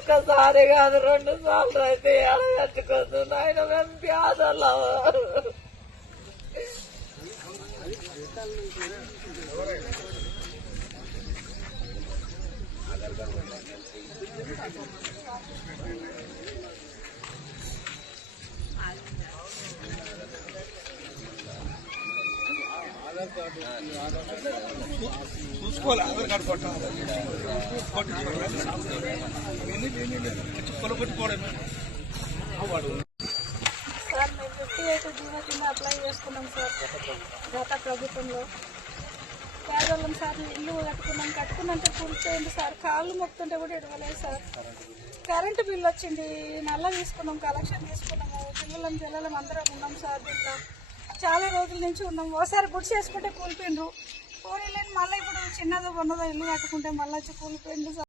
ఒక్కసారి కాదు 2 సార్లు అయితే కట్టుకోద్దు నాయన మేము ప్యాదలా. చూసుకోవాలి ఆధార్ కార్డు కొట్టాలి కొట్టుకోవడం. సార్ మేము 58 జీవో కింద అప్లై చేసుకున్నాం సార్ గత ప్రభుత్వంలో. పేదవాళ్ళం సార్ ఇల్లు కట్టుకున్నాక కూర్చోండి సార్, కాళ్ళు మొక్కుతుంటే కూడా ఇడవలేదు సార్. కరెంటు బిల్లు వచ్చింది, నల్ల తీసుకున్నాం, కలెక్షన్ తీసుకున్నాము, పిల్లలం అందరం ఉన్నాం సార్. దీంట్లో చాలా రోజుల నుంచి ఉన్నాం. ఒకసారి గుడి చేసుకుంటే కూలిపోయిండ్రు, కూలీలేని మళ్ళీ ఇప్పుడు చిన్నదో ఉన్నదో ఇల్లు కట్టుకుంటే మళ్ళీ వచ్చి కూలిపోయిండు సార్.